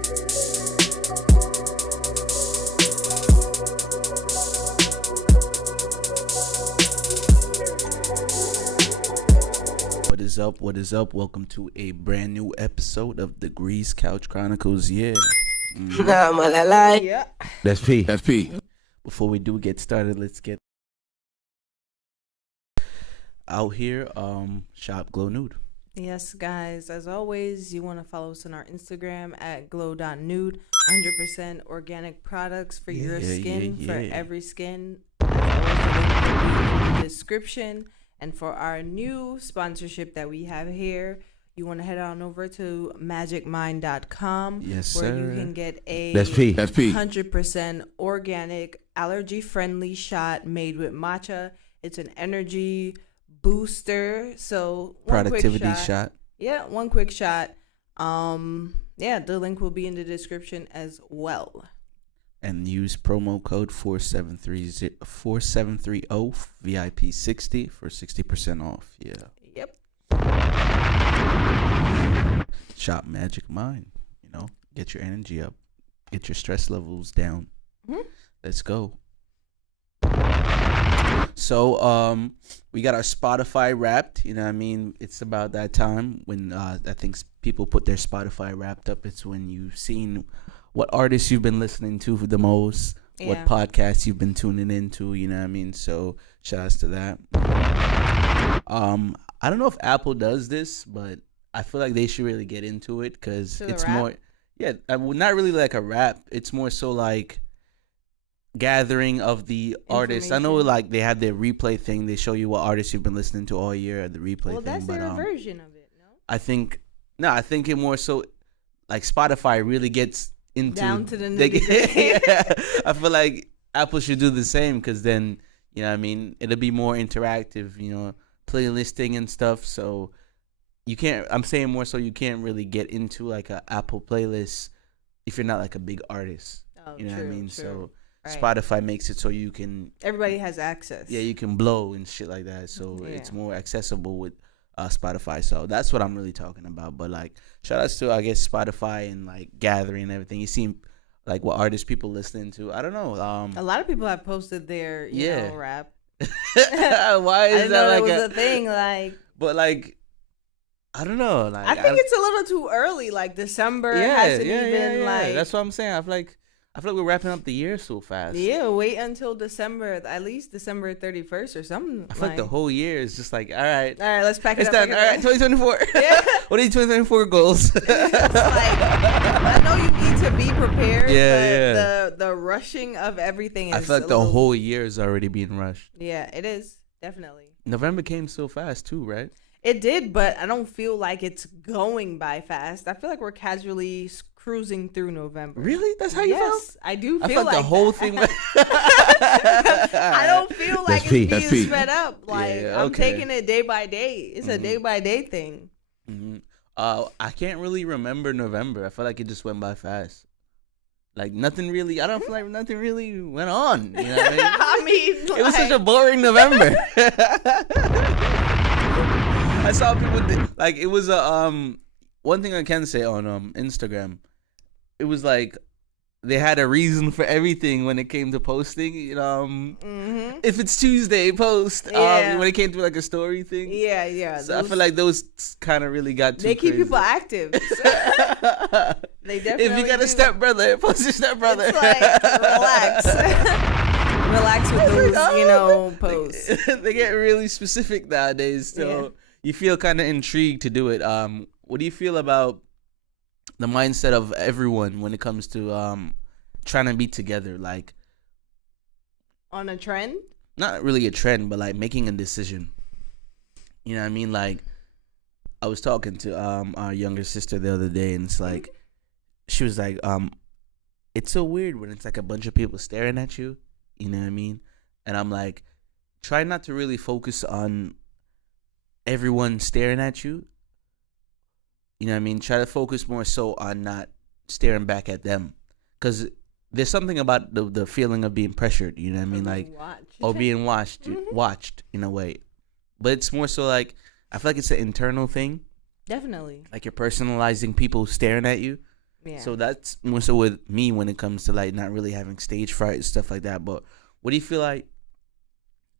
What is up? What is up? Welcome to a brand new episode of the Couch Chronicles. Yeah. Yeah. That's P. That's P. Before we do get started, let's get out here. Shop Glow Nude. Yes, guys. As always, you want to follow us on our Instagram at glow.nude. 100% organic products for your skin, for every skin. As always, the link will be in the description. And for our new sponsorship that we have here, you want to head on over to magicmind.com. Yes, where sir. you can get a That's P. That's P. 100% organic, allergy-friendly shot made with matcha. It's an energy booster. So one Productivity quick shot. Yeah, one quick shot. The link will be in the description as well. And use promo code 4730 VIP60 for 60% off. Yeah. Yep. Shop Magic Mind. You know, get your energy up, get your stress levels down. Mm-hmm. Let's go. So, we got our Spotify Wrapped. You know what I mean? It's about that time when I think people put their Spotify Wrapped up. It's when you've seen what artists you've been listening to the most, what podcasts you've been tuning into. You know what I mean? So, shout outs to that. I don't know if Apple does this, but I feel like they should really get into it because it's more, not really like a rap. It's more so like gathering of the artists. I know like they have their replay thing. They show you what artists you've been listening to all year at the replay thing. Well, that's their version of it, no? I think it more so like Spotify really gets into down to the nitty-gritty. I feel like Apple should do the same because then, you know what I mean, it'll be more interactive, you know, playlisting and stuff. So I'm saying more so you can't really get into like a Apple playlist if you're not like a big artist. Oh, you know what I mean? True. So right. Spotify makes it so you can Everybody has access. Yeah, you can blow and shit like that. So it's more accessible with Spotify. So that's what I'm really talking about. But like, shout outs to I guess Spotify and like gathering and everything. You see like what artists people listening to. I don't know. A lot of people have posted their you know, rap. Why is that like was a thing? Like, but like, I don't know. Like, I think it's a little too early. Like December hasn't even like. That's what I'm saying. I feel like we're wrapping up the year so fast. Yeah, wait until December, at least December 31st or something. I feel like the whole year is just like, all right, let's pack it it's up. done. All right, 2024. Yeah. What are your 2024 goals? It's like, I know you need to be prepared, but the rushing of everything is I feel like the whole year is already being rushed. Yeah, it is. Definitely. November came so fast too, right? It did, but I don't feel like it's going by fast. I feel like we're casually cruising through November. Really? That's how you felt? Yes, I do feel I felt like the whole that. thing. I don't feel like it's being sped up. Like I'm taking it day by day. It's a day by day thing. Mm-hmm. I can't really remember November. I feel like it just went by fast. Like nothing really. I don't feel like nothing really went on. You know what I mean? I mean, it was such a boring November. I saw people like it was a one thing I can say on Instagram. It was like they had a reason for everything when it came to posting. You know, if it's Tuesday, post. When it came to like a story thing. Yeah. So I feel like those kind of really got too They keep crazy. people active. So they definitely. If you got a stepbrother, post your stepbrother. It's like relax. Relax with those, posts. They get really specific nowadays, so you feel kind of intrigued to do it. What do you feel about the mindset of everyone when it comes to trying to be together? Like, on a trend? Not really a trend, but like making a decision. You know what I mean? Like, I was talking to our younger sister the other day, and it's like, she was like, it's so weird when it's like a bunch of people staring at you. You know what I mean? And I'm like, try not to really focus on everyone staring at you. You know what I mean? Try to focus more so on not staring back at them. Because there's something about the feeling of being pressured, you know what I mean? Like, or being watched in a way. But it's more so like, I feel like it's an internal thing. Definitely. Like you're personalizing people staring at you. Yeah. So that's more so with me when it comes to like not really having stage fright and stuff like that. But what do you feel like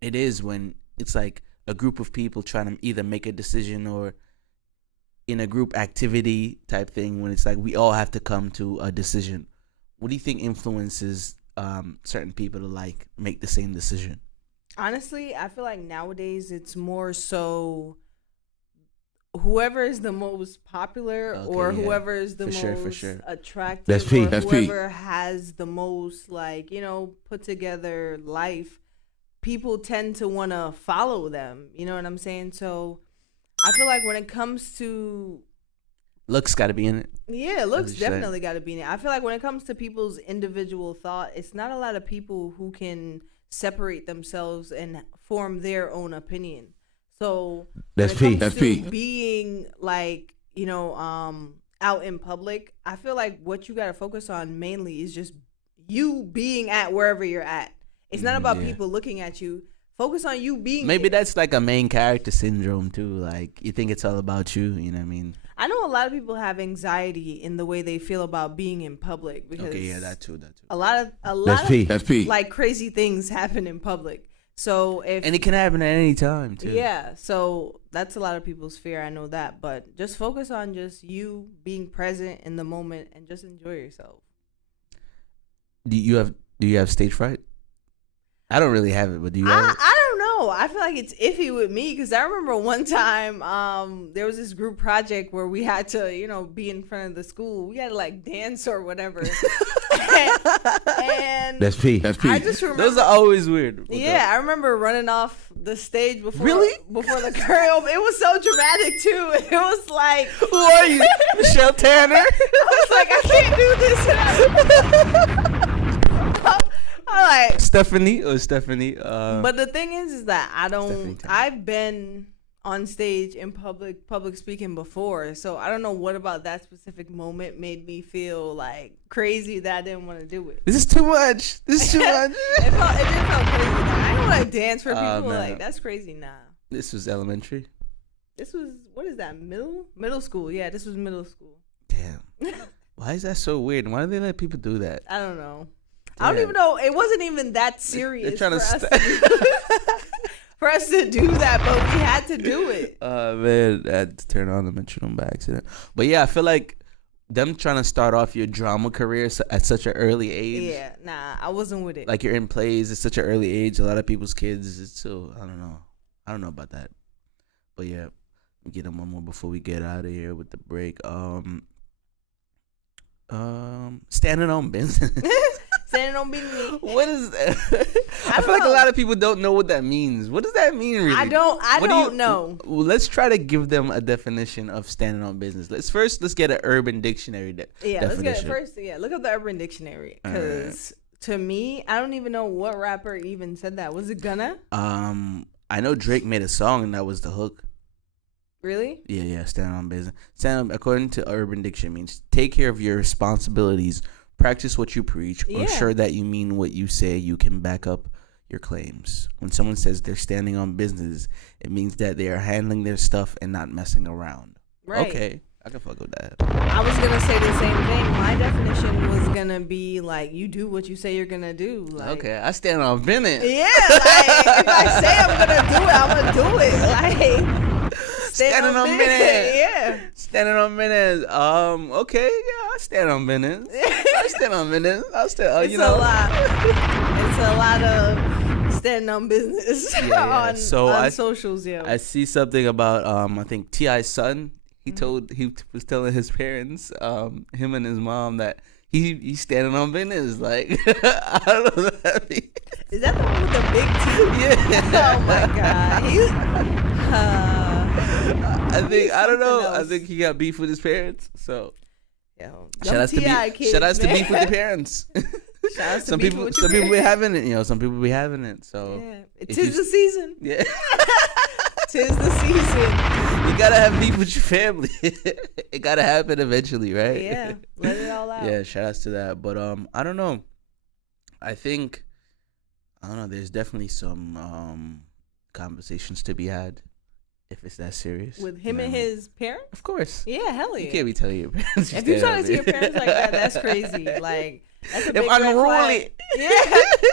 it is when it's like a group of people trying to either make a decision or in a group activity type thing, when it's like we all have to come to a decision? What do you think influences certain people to like make the same decision? Honestly, I feel like nowadays it's more so whoever is the most popular or whoever is the most attractive, That's or That's whoever has the most like, put together life, people tend to want to follow them. You know what I'm saying? So I feel like when it comes to looks, got to be in it. Yeah, looks definitely got to be in it. I feel like when it comes to people's individual thought, it's not a lot of people who can separate themselves and form their own opinion. So that's peak. Being like, out in public, I feel like what you got to focus on mainly is just you being at wherever you're at. It's not about people looking at you. Focus on you being. Maybe that's like a main character syndrome too. Like you think it's all about you. You know what I mean? I know a lot of people have anxiety in the way they feel about being in public because that too. A lot that's of peak. Like crazy things happen in public. So and it can happen at any time too. Yeah, so that's a lot of people's fear. I know that, but just focus on just you being present in the moment and just enjoy yourself. Do you have stage fright? I don't really have it, but do you have it? I don't know. I feel like it's iffy with me because I remember one time there was this group project where we had to, be in front of the school. We had to like dance or whatever. and that's peak. I just remember those are always weird. I remember running off the stage before the curl. It was so dramatic too. It was like, who are you, Michelle Tanner? I was like, I can't do this. Like Stephanie. But the thing is that I've been on stage in public speaking before, so I don't know what about that specific moment made me feel like crazy that I didn't want to do it. This is too much. It did feel crazy. I didn't want to dance for people like that's crazy. Nah. This was elementary. This was, what is that, middle school? Yeah, this was middle school. Damn. Why is that so weird? Why do they let people do that? I don't know. I don't even know. It wasn't even that serious for us to do that, but we had to do it. Man, I had to turn on the metronome by accident. But yeah, I feel like them trying to start off your drama career at such an early age. Yeah, nah, I wasn't with it. Like you're in plays at such an early age. A lot of people's kids, it's still, I don't know. I don't know about that. But yeah, we'll get them one more before we get out of here with the break. Standing on business. Standing on business. What is that? I feel like a lot of people don't know what that means. What does that mean, really? I don't know. Well, let's try to give them a definition of standing on business. Let's get an Urban Dictionary definition. Let's get it first. Yeah, look up the Urban Dictionary because to me, I don't even know what rapper even said that. Was it Gunna? I know Drake made a song and that was the hook. Really? Yeah. Stand on business. According to Urban Dictionary, means take care of your responsibilities, practice what you preach, or ensure that you mean what you say. You can back up your claims. When someone says they're standing on business, it means that they are handling their stuff and not messing around. Right. Okay, I can fuck with that. I was gonna say the same thing. My definition was gonna be like, you do what you say you're gonna do. Like, okay, I stand on business. Yeah, like if I say I'm gonna do it, I'm gonna do it. Like. Standing on business. Yeah. Standing on business. Okay. Yeah, I stand on business. I stand on business. It's a lot. It's a lot of standing on business on socials. Yeah. I see something about I think T.I.'s son. He was telling his parents, him and his mom, that he's standing on business. Like I don't know what that means. Is that the one with the big teeth? Yeah. Oh my God. I don't know. I think he got beef with his parents. So, shout out to beef with the parents. Some people be having it. Some people be having it. So, tis the season. Yeah, tis the season. You gotta have beef with your family. It gotta happen eventually, right? Yeah, let it all out. Yeah, shout outs to that. But I don't know. I don't know. There's definitely some conversations to be had If it's that serious. With him and his parents? Of course. Yeah, hell yeah. You can't be telling your parents. If you're talking to your parents like that, that's crazy. Like, that's a big red flag. Yeah,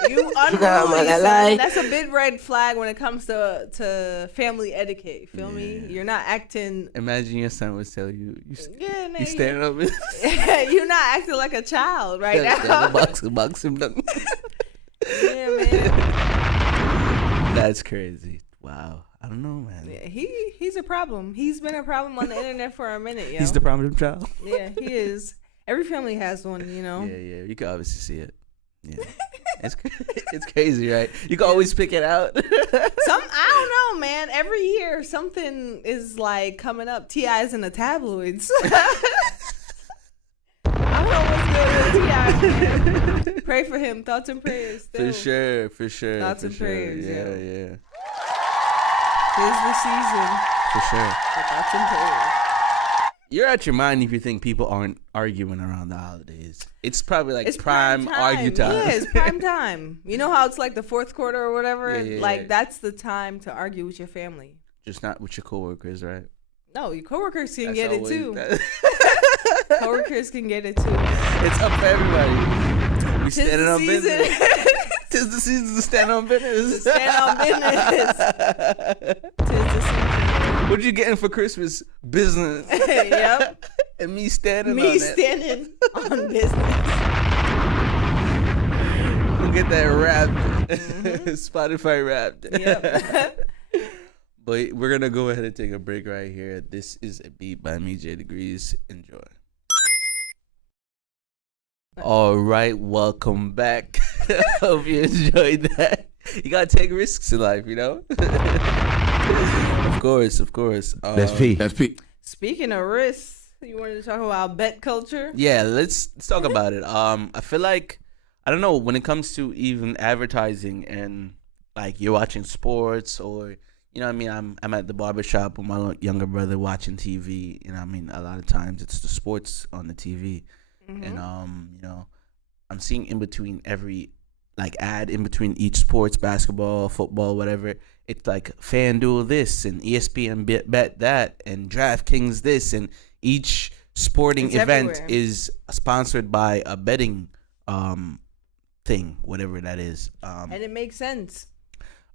you unruly, son. That's a big red flag when it comes to family etiquette. You feel me? You're not acting. Imagine your son would tell you, you standing up. You're not acting like a child right now. Box him down. Yeah, man. That's crazy. Wow. I don't know, man. Yeah, he's a problem. He's been a problem on the internet for a minute, yo. He's the problem child. Yeah, he is. Every family has one, Yeah. You can obviously see it. Yeah. It's crazy, right? You can always pick it out. I don't know, man. Every year something is like coming up. T.I.'s in the tabloids. I don't know what's good with T.I., man. Pray for him. Thoughts and prayers. Still. For sure. Thoughts and prayers. Yeah. Tis the season. For sure. Thoughts and prayers. You're out your mind if you think people aren't arguing around the holidays. It's probably like prime argue time. Yeah, it's prime time. You know how it's like the fourth quarter or whatever? Like, that's the time to argue with your family. Just not with your coworkers, right? No, your coworkers can get it too. Coworkers can get it too. It's up for everybody. We standing on business. Tis the season to stand on business. To stand on business. Tis the season. What you getting for Christmas? Business. Yep. And me standing on business. We'll get that wrapped. Spotify wrapped. Yep. But we're going to go ahead and take a break right here. This is a beat by me, J Degrees. Enjoy. All right, welcome back. Hope you enjoyed that. You got to take risks in life, you know? Of course. That's P. Speaking of risks, you wanted to talk about bet culture? Yeah, let's talk about it. I feel like, I don't know, when it comes to even advertising and like you're watching sports or, you know what I mean, I'm at the barbershop with my younger brother watching TV. You know what I mean, a lot of times it's the sports on the TV. Mm-hmm. And, you know, I'm seeing in between every like ad in between each sports, basketball, football, whatever. It's like FanDuel this and ESPN bet that and DraftKings this, and each sporting event everywhere. Is sponsored by a betting thing, whatever that is. And it makes sense.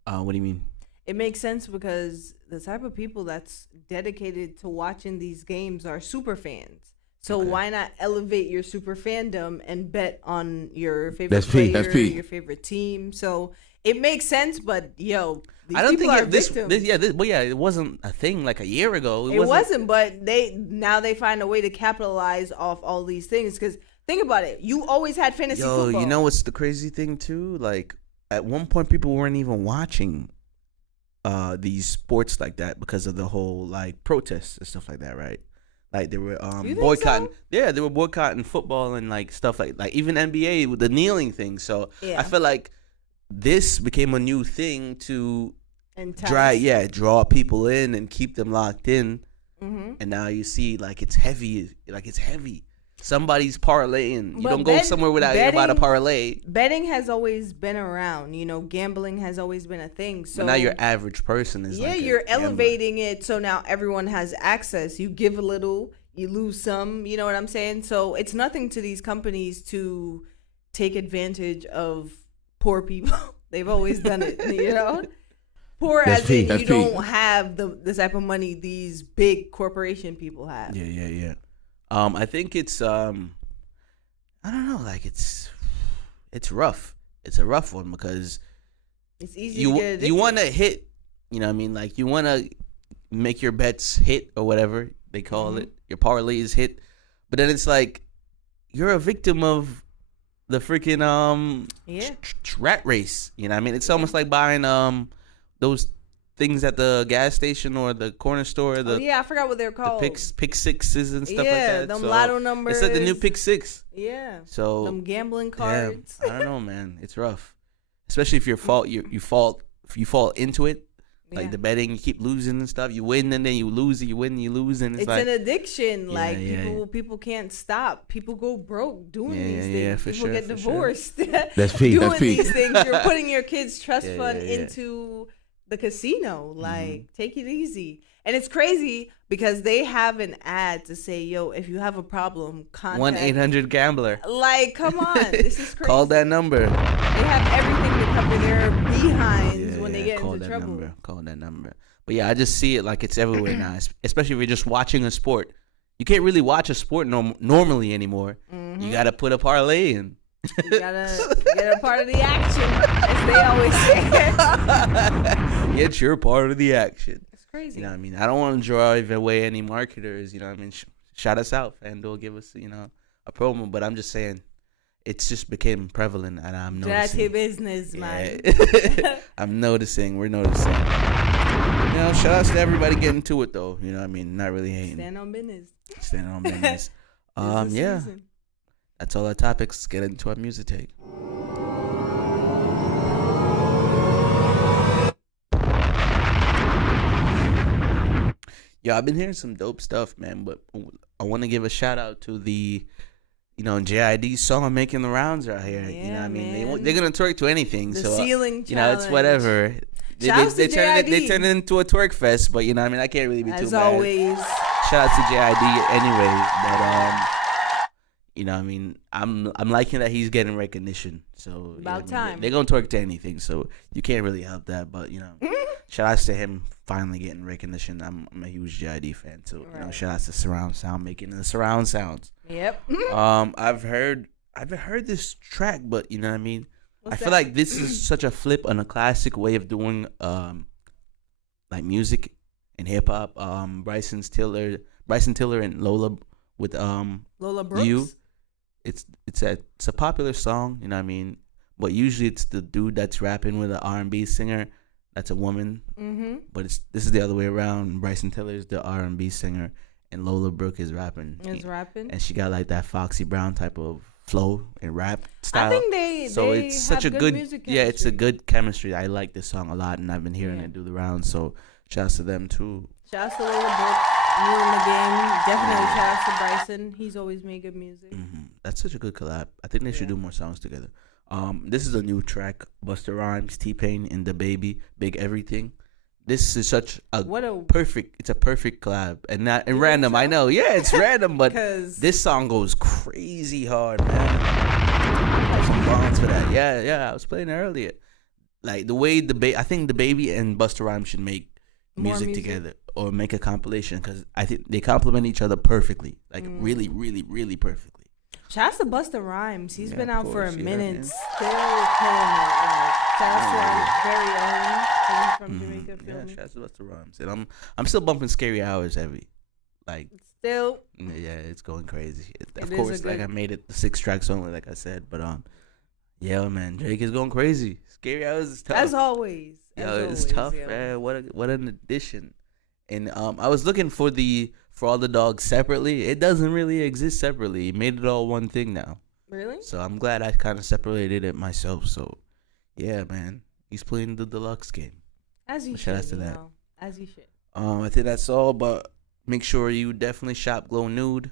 What do you mean? It makes sense because the type of people that's dedicated to watching these games are super fans. So why not elevate your super fandom and bet on your favorite player, your favorite team? So it makes sense, but yo, I don't think it wasn't a thing like a year ago. It wasn't, but they find a way to capitalize off all these things. Because think about it, you always had fantasy football. You know what's the crazy thing too? Like at one point, people weren't even watching these sports like that because of the whole like protests and stuff like that, right? Like they were boycotting. So? Yeah, they were boycotting football and like stuff like even NBA with the kneeling thing. So I feel like this became a new thing to draw people in and keep them locked in. Mm-hmm. And now you see like it's heavy. Somebody's parlaying. You don't go somewhere without hearing about a parlay. Betting has always been around. You know, gambling has always been a thing. So but now your average person is you're elevating it. So now everyone has access. You give a little, you lose some. You know what I'm saying? So it's nothing to these companies to take advantage of poor people. They've always done it. You know, poor as in you don't have the type of money these big corporation people have. Yeah. I think it's I don't know, like it's rough. It's a rough one because it's easy to get addicted. You want to hit, you know what I mean? Like you want to make your bets hit or whatever they call it. Your parlays hit. But then it's like you're a victim of the freaking rat race, you know what I mean? It's almost like buying those things at the gas station or the corner store. I forgot what they're called. The pick sixes and stuff like that. Yeah, them lotto numbers. It's like the new pick six. Yeah. So them gambling cards. I don't know, man. It's rough, especially if you fall into it, like the betting. You keep losing and stuff. You win and then you lose. You win and you lose, and it's like an addiction. People can't stop. People go broke doing these things. People get divorced. That's peak. Doing these things. You're putting your kids' trust fund into the casino. Like, take it easy. And it's crazy because they have an ad to say, yo, if you have a problem, contact 1-800-GAMBLER. Like, come on. This is crazy. Call that number. They have everything to cover their behinds when they get into trouble. Call that number. But yeah, I just see it like it's everywhere now, especially if you're just watching a sport. You can't really watch a sport normally anymore. You got to put a parlay in. You gotta get a part of the action, as they always say. Get your part of the action. It's crazy. You know what I mean? I don't want to drive away any marketers. You know what I mean? Shout us out, Fanduel. Give us, a promo. But I'm just saying, it's just became prevalent, and I'm noticing. That's your business, man. I'm noticing. We're noticing. Shout outs to everybody getting to it, though. You know what I mean? Not really hating. Stand on business. Yeah. Season. That's all our topics. Let's get into our music take. Yo, I've been hearing some dope stuff, man, but I want to give a shout out to the, JID song making the rounds out here. Yeah, you know what I mean? They're going to twerk to anything. The so, ceiling challenge. It's whatever. They turn it into a twerk fest, but, I can't really be too mad. As always. Shout out to JID anyway, but, I'm liking that he's getting recognition. So about time. They're gonna twerk to anything, so you can't really help that. But shout outs to him finally getting recognition. I'm a huge JID fan, so shout outs to surround sound making the surround sounds. Yep. I've heard this track, but you know what I mean. What's I feel like this is such a flip on a classic way of doing like music and hip hop. Bryson Tiller and Lola with Lola Brooks. You. It's a popular song, you know what I mean? But usually it's the dude that's rapping with an R&B singer that's a woman. Mm-hmm. But this is the other way around. Bryson Tiller is the R&B singer, and Lola Brooke is rapping. And she got like that Foxy Brown type of flow and rap style. I think it's such a good music chemistry. Yeah, it's a good chemistry. I like this song a lot, and I've been hearing it do the rounds. So shouts to them too. Shouts to Lola Brooke. New in the game. Definitely shout out to Bryson. He's always made good music. Mm-hmm. That's such a good collab. I think they should do more songs together. This is a new track. Busta Rhymes, T-Pain, and DaBaby, Big Everything. This is such a perfect. It's a perfect collab, and random. I know, yeah, it's random, but this song goes crazy hard, man. I have some bombs for that. Yeah. I was playing it earlier. Like the way I think DaBaby and Busta Rhymes should make music together or make a compilation, because I think they complement each other perfectly, like really, really, really perfectly. Shouts to Busta Rhymes. He's been out for a minute, still killing it. Like, shouts to our very own from Jamaica. Yeah, shouts to Busta Rhymes, and I'm still bumping Scary Hours heavy. Like still. Yeah, it's going crazy. Of course, I made it 6 tracks only, like I said, but yeah, man, Drake is going crazy. Scary Hours is tough. As always. It's tough, man. What an addition. And I was looking for all the dogs separately. It doesn't really exist separately. He made it all one thing now. Really? So I'm glad I kind of separated it myself. So yeah, man, he's playing the deluxe game. As you should. Shout out to that. As you should. I think that's all. But make sure you definitely shop Glow Nude.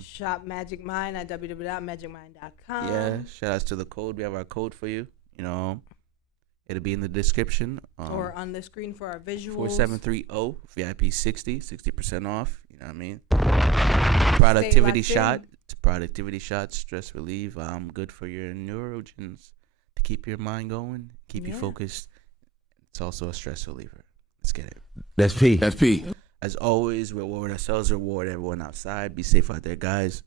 Shop Magic Mind at www.magicmind.com. Yeah. Shout outs to the code. We have our code for you. It'll be in the description. Or on the screen for our visuals. 4730 VIP 60% off. You know what I mean? Productivity shot. It's a productivity shot. Stress relief. Good for your neurogens to keep your mind going, keep you focused. It's also a stress reliever. Let's get it. That's P. As always, reward ourselves, reward everyone outside. Be safe out there, guys.